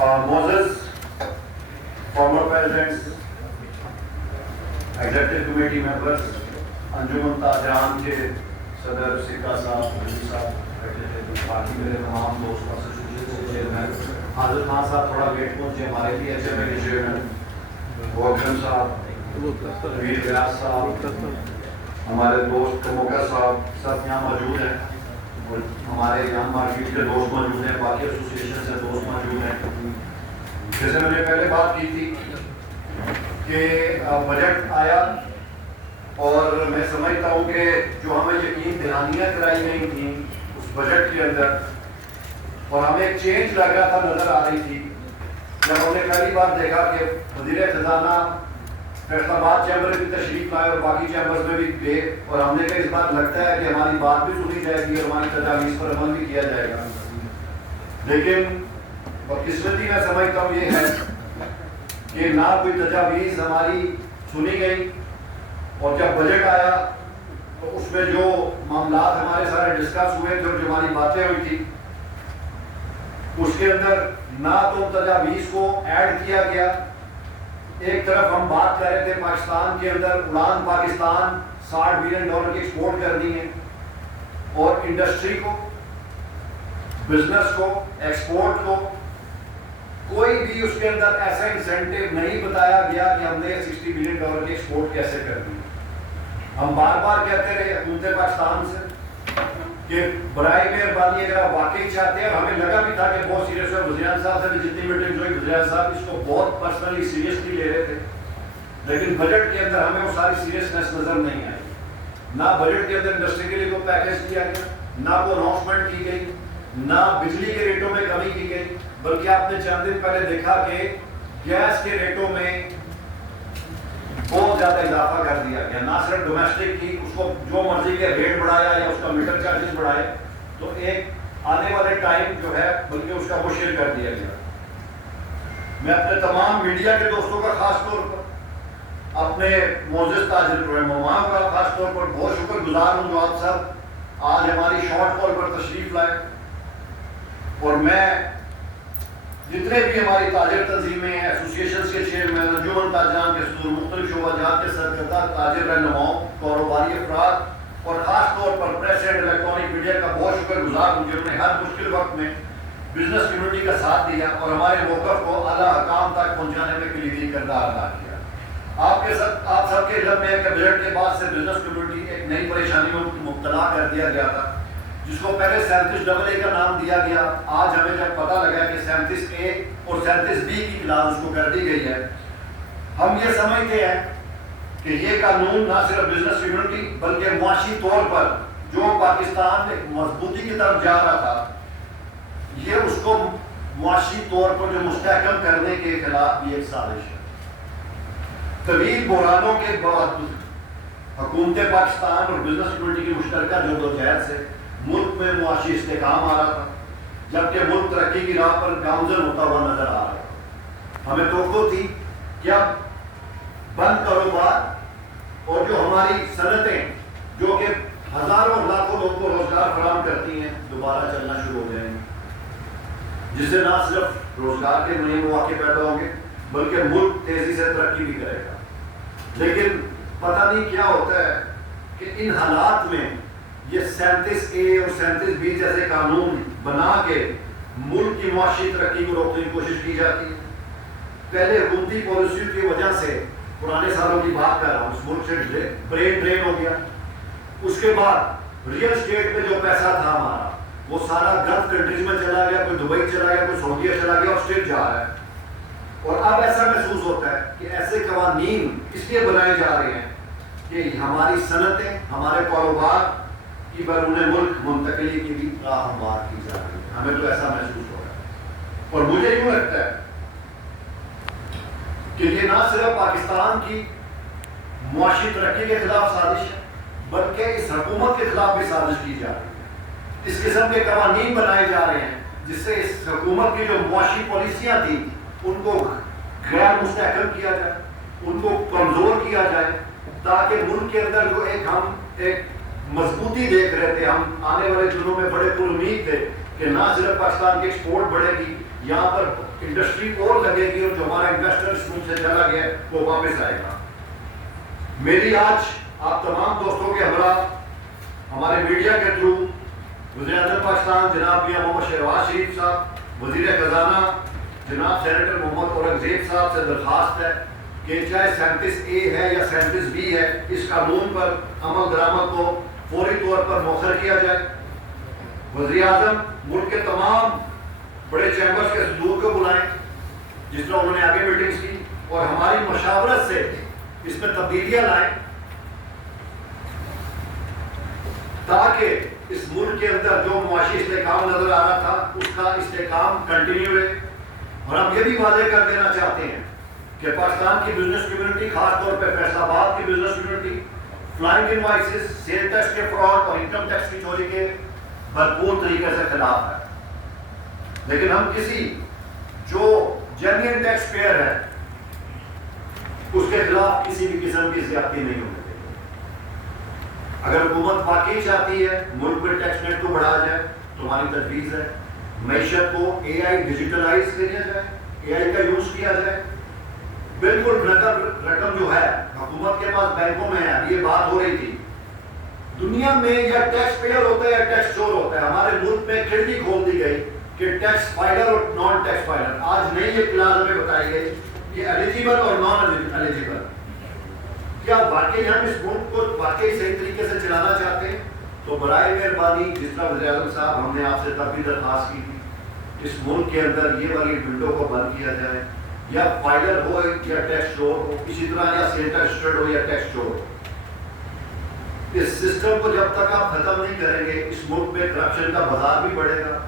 Moses, former presidents, executive committee members, انجمن تاجران کے صدر سکا صاحب، حجی صاحب بیٹھے تھے، باقی میرے تمام دوست ایسوسیشن کے چیئرمین، حاضر خان صاحب تھوڑا لیٹ پہنچے، ہمارے بھی ایچ ایم اے کے چیئرمین، اکرم صاحب، ویر ویاس صاحب، ہمارے دوست کموکا صاحب، سب یہاں موجود ہیں، اور ہمارے یہاں مارکیٹ کے دوست موجود ہیں، باقی ایسوسیشن سے دوست موجود ہیں. جیسے میں نے پہلے بات کی تھی کہ بجٹ آیا اور میں سمجھتا ہوں کہ جو ہمیں یقین دہانیاں کرائی گئی تھیں اس بجٹ کے اندر، اور ہمیں ایک چینج لگ رہا تھا، نظر آ رہی تھی جب ہم نے پہلی بار دیکھا کہ وزیر خزانہ فیصل آباد چیمبر بھی تشریف لائے اور باقی چیمبرز میں بھی گئے، اور ہم نے کہا اس بار لگتا ہے کہ ہماری بات بھی سنی جائے گی اور ہماری تجاویز پر عمل بھی کیا جائے گا. لیکن بدقسمتی میں سمجھتا ہوں یہ ہے کہ نہ کوئی تجاویز ہماری سنی گئی، اور جب بجٹ آیا تو اس میں جو معاملات ہمارے سارے ڈسکس ہوئے تھے اور جو ہماری باتیں ہوئی تھی اس کے اندر نہ تو تجاویز کو ایڈ کیا گیا. ایک طرف ہم بات کر رہے تھے پاکستان کے اندر اڑان پاکستان $60 بلین کی ایکسپورٹ کرنی ہے، اور انڈسٹری کو، بزنس کو، ایکسپورٹ کو کوئی بھی اس کے اندر ایسا انسینٹیو نہیں بتایا گیا کہ ہم نے $60 بلین کی ایکسپورٹ کیسے کرنی ہے. ہم بار بار کہتے رہے حکومت پاکستان سے کہ برائے مہربانی اگر آپ واقعی چاہتے ہیں، اور ہمیں لگا بھی تھا کہ بہت سیریس ہے، وزیر صاحب سے بھی جتنی میٹنگ ہوئی وزیر صاحب اس کو بہت پرسنلی سیریسلی لے رہے تھے، لیکن بجٹ کے اندر ہمیں وہ ساری سیریسنس نظر نہیں آئی. نہ بجٹ کے اندر انڈسٹری کے لیے کوئی پیکیج دیا گیا، نہ کوئی اناؤنسمنٹ کی گئی، نہ بجلی کے ریٹوں میں کمی کی گئی، بلکہ آپ نے چند دن پہلے دیکھا کہ گیس کے ریٹوں میں بہت زیادہ اضافہ کر دیا گیا. نہ صرف ڈومیسٹک کی اس کو جو مرضی کے ریٹ بڑھایا یا اس کا میٹر چارجز بڑھائے، تو ایک آنے والے ٹائم جو ہے بلکہ اس کا وہ شیئر کر دیا گیا. میں اپنے تمام میڈیا کے دوستوں کا خاص طور پر، اپنے معزز تاجر رہنما کا خاص طور پر بہت شکر گزار ہوں جو آپ سب آج ہماری شارٹ کال پر تشریف لائے. اور میں جتنے بھی ہماری تاجر تنظیمیں ہیں، ایسوسیشنز کے چیئرمین، انجمن تاجران کے صدور، مختلف شعبہ جات کے سرکردہ، تاجر رہنماؤں، کاروباری افراد، اور خاص طور پر پریس اینڈ الیکٹرانک میڈیا کا بہت شکر گزار ہوں جنہوں نے ہر مشکل وقت میں بزنس کمیونٹی کا ساتھ دیا اور ہمارے موقف کو اعلیٰ حکام تک پہنچانے میں کلیدی کردار ادا کیا. آپ سب کے علم میں ہے کہ بجٹ کے بعد سے بزنس کمیونٹی ایک نئی پریشانیوں میں مبتلا کر دیا گیا تھا، جس کو پہلے 37AA کا نام دیا گیا. آج ہمیں جب پتہ لگا کہ 37A اور 37B کی کلاس اس کو کر دی گئی ہے، ہم یہ سمجھتے ہیں کہ یہ قانون نہ صرف بزنس کمیونٹی بلکہ معاشی طور پر جو پاکستان ایک مضبوطی کی طرف جا رہا تھا، یہ اس کو معاشی طور پر جو مستحکم کرنے کے خلاف بھی ایک سازش ہے. طویل بحرانوں کے بعد حکومت پاکستان اور بزنس کمیونٹی کی مشترکہ جدوجہد سے ملک میں معاشی استحکام آ رہا تھا، جبکہ ملک ترقی کی راہ پر گامزن ہوتا ہوا نظر آ رہا تھا. ہمیں توقع تھی کہ اب بند کاروبار اور جو ہماری صنعتیں جو کہ ہزاروں لاکھوں لوگوں کو روزگار فراہم کرتی ہیں دوبارہ چلنا شروع ہو جائیں گے، جس سے نہ صرف روزگار کے نئے مواقع پیدا ہوں گے بلکہ ملک تیزی سے ترقی بھی کرے گا. لیکن پتہ نہیں کیا ہوتا ہے کہ ان حالات میں یہ 37A اور 37B جیسے قانون بنا کے ملک کی معاشی ترقی کو روکنے کی کوشش کی جاتی ہے. پہلے حکومتی پالیسیوں کی وجہ سے پرانے سالوں کی بات کر رہا ہوں، اس ملک سے برین ڈرین ہو گیا. اس کے بعد ریئل اسٹیٹ میں جو پیسہ تھا ہمارا وہ سارا گلف کنٹریز میں چلا گیا، کوئی دبئی چلا گیا، کوئی سعودیہ چلا گیا اور اسٹیٹ جا رہا ہے. اور اب ایسا محسوس ہوتا ہے کہ ایسے قوانین اس لیے بنائے جا رہے ہیں کہ ہماری صنعتیں، ہمارے کاروبار کی بیرون ملک منتقلی کی بھی راہ ہموار کی جا رہی ہے. ہمیں تو ایسا محسوس ہو رہا ہے، اور مجھے یوں لگتا ہے کہ یہ نہ صرف پاکستان کی معاشی ترقی کے خلاف سازش ہے بلکہ اس حکومت کے خلاف بھی سازش کی جا رہی ہے. اس قسم کے قوانین بنائے جا رہے ہیں جس سے اس حکومت کی جو معاشی پالیسیاں تھیں ان کو غیر مستحکم کیا جائے، ان کو کمزور کیا جائے، تاکہ ملک کے اندر جو ہم ایک مضبوطی دیکھ رہے تھے، ہم آنے والے دنوں میں بڑے پر امید تھے کہ نہ صرف پاکستان کی ایکسپورٹ بڑھے گی یہاں پر انڈسٹری اور لگے گی اور جو ہمارا انویسٹر اس ملک سے چلا گیا وہ واپس آئے گا. میری آج آپ تمام دوستوں کے ہمراہ ہمارے میڈیا کے تھرو وزیر اعظم پاکستان جناب میاں محمد شہباز شریف صاحب، وزیر خزانہ جناب سینیٹر محمد اورنگزیب صاحب سے درخواست ہے کہ چاہے 37A ہے یا 37B ہے، اس قانون پر عمل درآمد کو فوری طور پر مؤخر کیا جائے. وزیر اعظم ملک کے تمام بڑے چیمبرز کے صدور کو بلائیں جس طرح انہوں نے آگے میٹنگز کی، اور ہماری مشاورت سے اس میں تبدیلیاں لائیں تاکہ اس ملک کے اندر جو معاشی استحکام نظر آ رہا تھا اس کا استحکام کنٹینیو رہے. اور ہم یہ بھی واضح کر دینا چاہتے ہیں کہ پاکستان کی بزنس کمیونٹی، خاص طور پہ فیصل آباد کی business community, flying invoices, sale tax کے فراڈ اور انکم ٹیکس کی چوری کے بھرپور طریقے سے خلاف ہے. لیکن ہم کسی جو جینوئن ٹیکس پیئر ہے اس کے خلاف کسی بھی قسم کی زیادتی نہیں ہوتی. اگر حکومت واقعی چاہتی ہے ملک میں ٹیکس نیٹ کو بڑھایا جائے تو ہماری تجویز ہے معیشت کو AI ڈیجیٹلائز کیا جائے، AI کا یوز کیا جائے. بالکل رقم جو ہے حکومت کے پاس بینکوں میں ہے. ابھی یہ بات ہو رہی تھی دنیا میں یا ٹیکس پیئر ہوتا ہے یا ٹیکس چور ہوتا ہے. ہمارے ملک میں کھڑکی کھول دی گئی کہ ٹیکس فائلر اور نان ٹیکس فائلر. آج نئی یہ کلاس ہمیں بتائی گئی کہ ایلیجیبل اور نان ایلیجیبل. کیا واقعی ہم اس ملک کو واقعی صحیح طریقے سے چلانا چاہتے ہیں؟ تو برائے مہربانی جس طرح وزیر اعظم صاحب ہم نے آپ سے تب بھی درخواست کی تھی اس ملک کے اندر یہ والی ونڈو کو بند کیا جائے، یا فائلر ہو یا ٹیکس چور ہو، اسی طرح یا سیل ٹیکس ہو یا ٹیکس چور ہو. اس سسٹم کو جب تک آپ ختم نہیں کریں گے اس ملک میں کرپشن کا بازار بھی بڑھے گا،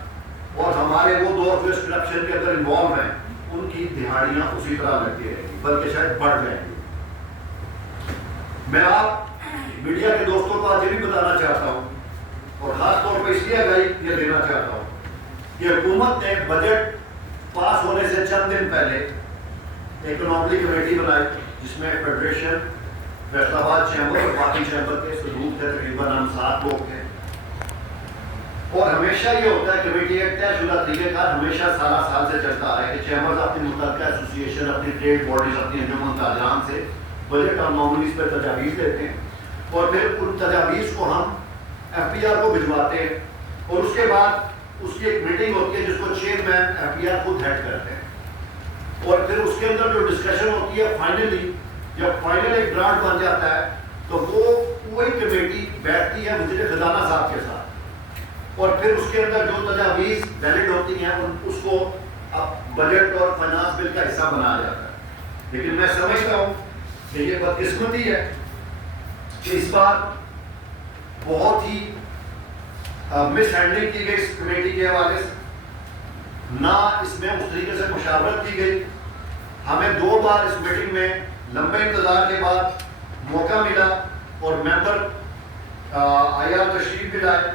اور ہمارے وہ دوست جو اس کرپشن کے اندر انوالو ہیں ان کی دہاڑیاں اسی طرح لگتی رہیں گی بلکہ شاید بڑھ جائیں گی. میں آپ میڈیا کے دوستوں کو آج یہ بھی بتانا چاہتا ہوں اور خاص طور پہ اس لیے آگاہی یہ دینا چاہتا ہوں کہ حکومت نے بجٹ پاس ہونے سے چند دن پہلے اکنامی کمیٹی بنائی جس میں فیڈریشن، فیصل آباد چیمبر اور باقی چیمبر کے صدور تھے. تقریباً ہم 7 لوگ تھے. اور ہمیشہ یہ ہوتا ہے کمیٹی ایک طے شدہ طریقہ کار ہمیشہ سال سے چلتا آ رہا ہے کہ چیمبرز اپنی متعلقہ ایسوسیشن، اپنی ٹریڈ باڈیز، اپنی انجمن تاجران سے بجٹ اور معمولیز پر تجاویز دیتے ہیں اور پھر ان تجاویز کو ہم FPR کو بھجواتے ہیں اور اس کے بعد اس کی ایک میٹنگ ہوتی ہے جس کو چیئرمین FPR خود ہیڈ کرتے ہیں. اور پھر اس کے اندر جو ڈسکشن ہوتی ہے فائنلی جب فائنل ایک ڈرافٹ بن جاتا ہے تو وہ پوری کمیٹی بیٹھتی ہے وزیر خزانہ صاحب کے ساتھ اور پھر اس کے اندر جو تجاویز ویلڈ ہوتی ہیں اس کو اب بجٹ اور فائنانس بل کا حصہ بنایا جاتا ہے. لیکن میں سمجھتا ہوں کہ یہ بدقسمتی ہے کہ اس بار بہت ہی مس ہینڈلنگ کی گئی اس کمیٹی کے حوالے سے، نہ اس میں اس طریقے سے مشاورت کی گئی. ہمیں 2 بار اس میٹنگ میں لمبے انتظار کے بعد موقع ملا اور ممبر IR تشریف بھی لائے،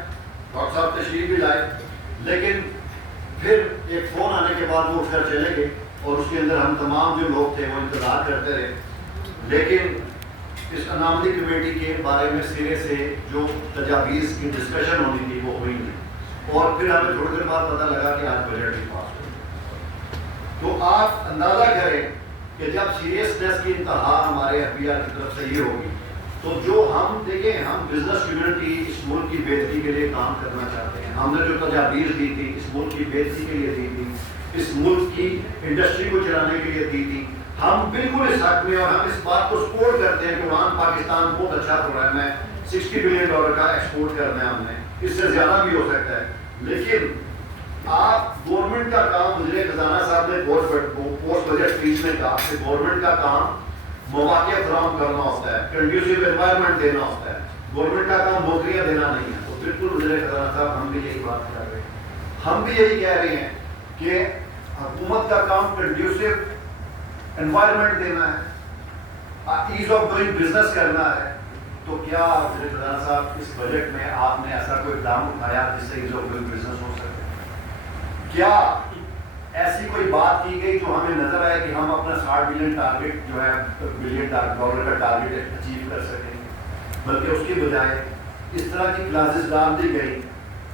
ڈاکٹر صاحب تشریف بھی لائے، لیکن پھر ایک فون آنے کے بعد وہ اٹھ کر چلے گئے اور اس کے اندر ہم تمام جو لوگ تھے وہ انتظار کرتے رہے. لیکن اس اناملی کمیٹی کے بارے میں سرے سے جو تجاویز کی ڈسکشن ہونی تھی وہ ہوئی نہیں اور پھر ہمیں تھوڑی دیر بعد پتہ لگا کہ آج بجٹ بھی پاس ہو. تو آپ اندازہ کریں کہ جب سیریسنس کی انتہا ہمارے FPR کی طرف سے یہ ہوگی تو جو ہم دیکھیں ہم بزنس کمیونٹی اس ملک کی بہتری کے لیے کام کرنا چاہتے ہیں. ہم نے جو تجاویز دی تھی اس ملک کی بہتری کے لیے دی تھی، اس ملک کی انڈسٹری کو چلانے کے لیے دی تھی. ہم بالکل اس حق میں اور ہم اس بات کو سپورٹ کرتے ہیں کہ اڑان پاکستان بہت اچھا پروگرام ہے. $60 بلین کا ایکسپورٹ کرنا ہے ہم نے، اس سے زیادہ بھی ہو سکتا ہے. لیکن آپ گورنمنٹ کا کام، وزیر خزانہ صاحب نے پوسٹ بجٹ اسپیچ میں کہا کہ گورنمنٹ کا کام مواقع فراہم کرنا ہوتا ہے، کنڈیوسیو انوائرمنٹ دینا ہوتا ہے. گورنمنٹ کا کام نوکریاں دینا نہیں ہے. تو بالکل وزیر خزانہ صاحب ہم بھی یہی بات کر رہے ہیں. ہم بھی یہی کہہ رہے ہیں کہ حکومت کا کام کنڈیوسیو انوائرمنٹ دینا ہے، ایز آف ڈوئنگ بزنس کرنا ہے. تو کیا وزیر خزانہ صاحب اس بجٹ میں آپ نے ایسا کوئی اقدام اٹھایا جس سے ایز آف ڈوئنگ بزنس ہو سکے؟ کیا ایسی کوئی بات کی گئی جو ہمیں نظر آئے کہ ہم اپنا $60 بلین ٹارگیٹ جو ہے $1 بلین کا ٹارگیٹ اچیو کر سکیں؟ بلکہ اس کی بجائے اس طرح کی کلاسز ڈال دی گئی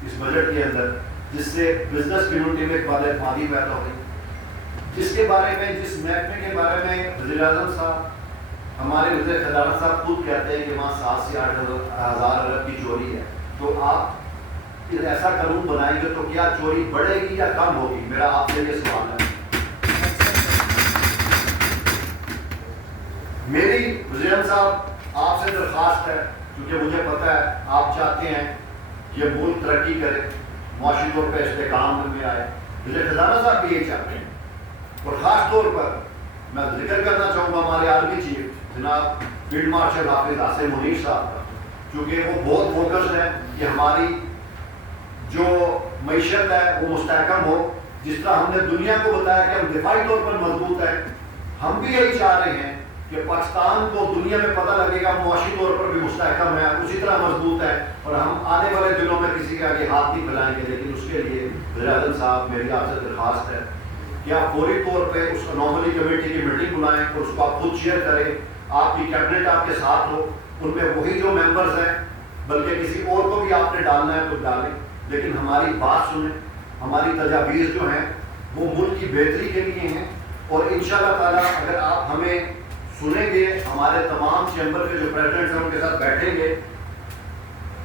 اس بجٹ کے اندر جس سے بزنس کمیونٹی میں ایک بد اعتمادی پیدا ہوئی، جس کے بارے میں، جس محکمے کے بارے میں وزیر اعظم صاحب، ہمارے وزیر خزانہ صاحب خود کہتے ہیں کہ وہاں 7 سے 8 ہزار ارب کی چوری ہے، تو آپ ایسا قانون بنائیں گے تو کیا چوری بڑھے گی یا کم ہوگی؟ میرا آپ سے یہ سوال ہے۔ میری وزیر اعظم صاحب آپ سے درخواست ہے، کیونکہ مجھے پتہ ہے آپ چاہتے ہیں یہ ملک ترقی کرے، معاشی طور پہ استحکام میں آئے، وزیر خزانہ صاحب بھی یہی چاہتے ہیں، اور خاص طور پر میں ذکر کرنا چاہوں گا ہمارے آرمی چیف جناب فیلڈ مارشل حافظ عاصم منیر صاحب کا، کیونکہ وہ بہت فوکس ہے کہ ہماری جو معیشت ہے وہ مستحکم ہو، جس طرح ہم نے دنیا کو بتایا کہ ہم دفاعی طور پر مضبوط ہیں، ہم بھی یہی چاہ رہے ہیں کہ پاکستان کو دنیا میں پتہ لگے گا معاشی طور پر بھی مستحکم ہے، اسی طرح مضبوط ہے، اور ہم آنے والے دنوں میں کسی کے آگے ہاتھ نہیں پھیلائیں گے۔ لیکن اس کے لیے وزیر اعظم صاحب میری آپ سے درخواست ہے کہ آپ فوری طور پہ اس انوملی کمیٹی کی میٹنگ بلائیں اور اس کو آپ خود شیئر کریں، آپ کی کیبنٹ آپ کے ساتھ ہو، ان میں وہی جو ممبرز ہیں، بلکہ کسی اور کو بھی آپ نے ڈالنا ہے تو ڈالیں، لیکن ہماری بات سنیں، ہماری تجاویز جو ہیں وہ ملک کی بہتری کے لیے ہیں، اور انشاءاللہ تعالیٰ اگر آپ ہمیں سنیں گے، ہمارے تمام چیمبر کے جو پریزیڈنٹس ہیں ان کے ساتھ بیٹھیں گے،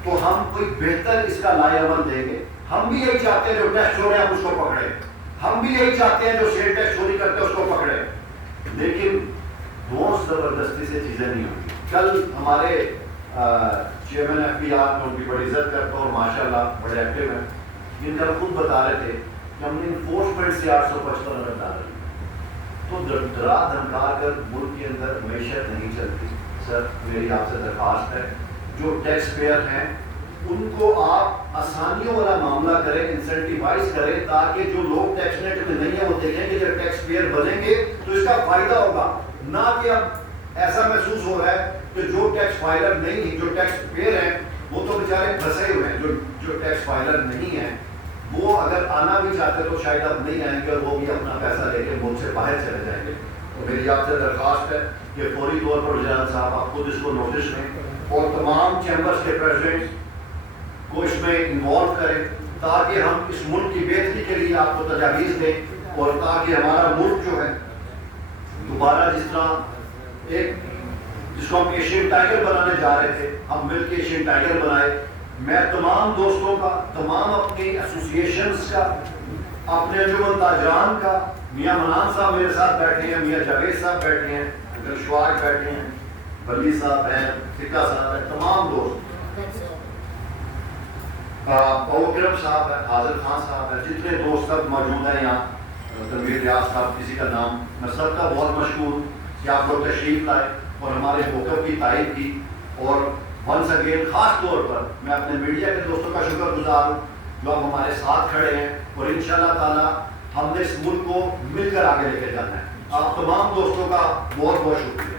تو ہم کوئی بہتر اس کا لائے عمل دیں گے۔ ہم بھی یہی چاہتے ہیں جو ٹیکس چورے ہیں ہم اس کو پکڑیں، ہم بھی یہی چاہتے ہیں جو سیل ٹیکس چوری کرتے ہیں اس کو پکڑیں، لیکن بہت زبردستی سے چیزیں نہیں ہوتی۔ کل ہمارے چیئرمین ایف پی آر میں ان کی بڑی عزت کرتا ہوں اور ماشاء اللہ بڑے ایکٹیو ہیں، جن کا خود بتا رہے تھے کہ ہم نے انفورسمنٹ سے 855 ارب ڈال رہی، تو ڈرا دھمکا کر ملک کے اندر معیشت نہیں چلتی۔ سر میری آپ سے درخواست ہے جو ٹیکس پیئر ہیں ان کو آپ آسانیوں والا معاملہ کریں، انسینٹیوائز کریں، تاکہ جو لوگ ٹیکس نیٹ میں نہیں ہیں وہ دیکھیں کہ جب ٹیکس پیئر بنیں گے تو اس کا فائدہ ہوگا، نہ کہ اب ایسا محسوس ہو رہا ہے کہ جو ٹیکس فائلر نہیں ہیں، جو ٹیکس پیئر ہیں وہ تو بیچارے پھنسے ہوئے ہیں، جو ٹیکس فائلر نہیں ہیں وہ اگر آنا بھی چاہتے تو شاید اب نہیں آئیں گے، اور وہ بھی اپنا پیسہ لے کے ملک سے باہر چلے جائیں گے۔ تو میری آپ سے درخواست ہے کہ فوری طور پر وزیر اعظم صاحب آپ خود اس کو نوٹس لیں اور تمام چیمبرز کے پریزیڈنٹس کو اس میں انوالو کریں، تاکہ ہم اس ملک کی بہتری کے لیے آپ کو تجاویز دیں، اور تاکہ ہمارا ملک جو ہے دوبارہ جس طرح ایک جس کو ہم ایشین ٹائگر بنانے جا رہے تھے، ہم مل کے ایشین ٹائگر بنائے۔ میں تمام دوستوں کا، تمام اپنی ایسوسیشنز کا، اپنے انجمن تاجران کا، میاں منان صاحب میرے ساتھ بیٹھے ہیں، میاں جاوید صاحب بیٹھے ہیں، دلشواج بیٹھے ہیں، بلی صاحب ہیں، فقہ صاحب ہیں، تمام دوست، اکرم صاحب ہے، حاضر خان صاحب ہے، جتنے دوست سب موجود ہیں یہاں، تنویر ریاض صاحب، کسی کا نام، میں سب کا بہت مشکور کہ آپ لوگ تشریف لائے اور ہمارے موقف کی تائید کی، اور ونس اگین خاص طور پر میں اپنے میڈیا کے دوستوں کا شکر گزار ہوں جو اب ہمارے ساتھ کھڑے ہیں، اور انشاءاللہ تعالیٰ ہم نے اس ملک کو مل کر آگے لے کے جانا ہے۔ آپ تمام دوستوں کا بہت بہت شکریہ۔